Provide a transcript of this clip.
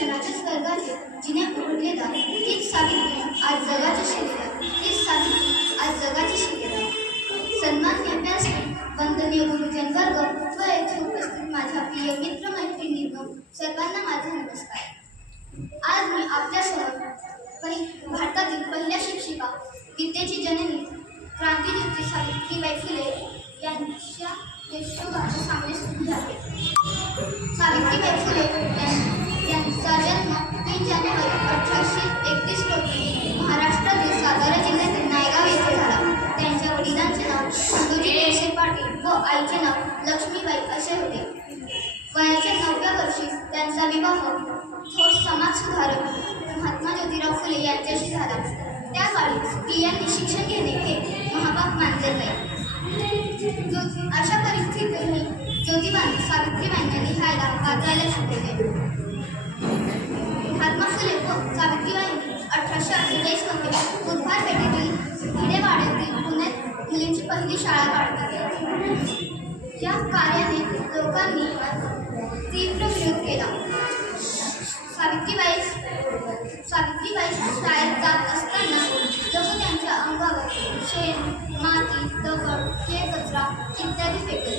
शिक्षणाच्या स्वर्गाचे जिने उघडले दार, तीच सावित्री आज जगाची शिलेदार, तीच सावित्री आज जगाची शिलेदार. सन्माननीय व्यासपीठ, वंदनीय गुरुजन वर्ग व येथे उपस्थित माझ्या प्रिय मित्र मैत्रिणींनो, सर्वांना माझा नमस्कार. आज मी आपल्यासमोर भारतातील पहिल्या शिक्षिका, विद्येची जननी, क्रांतिज्योती सावित्रीबाई फुले यांच्या यशोगाथा सांगण्यास उभी आहे. सावित्रीबाई फुले यांचा जन्म 3 जानेवारी 1831 रोजी महाराष्ट्रातील सातारा जिल्ह्यातील नायगाव येथे झाला. त्यांच्या वडिलांचे नाव खंडोजी देवसे पाटील व आईचे नाव लक्ष्मीबाई असे होते. वयाच्या 9व्या वर्षी त्यांचा विवाह थोर समाजसुधारक महात्मा ज्योतिराव फुले यांच्याशी झाला. त्या काळी स्त्रियांनी शिक्षण घेणे हे महापाप मानले जाई. अशा परिस्थितीतही ज्योतिबांनी सावित्रीबाईंना लिहायला वाचायला शिकवले. महात्मा फुले व सावित्रीबाईंनी 1848 मध्ये बुधवार पेठेतील भिडेवाड्यातील पुण्यात मुलींची पहिली शाळा काढली. या कार्याने लोकांनी तीव्र विरोध केला. सावित्रीबाई शाळेत जात असताना लोक त्यांच्या अंगावर शेण, माती, दगड, केर कचरा इत्यादी फेकत.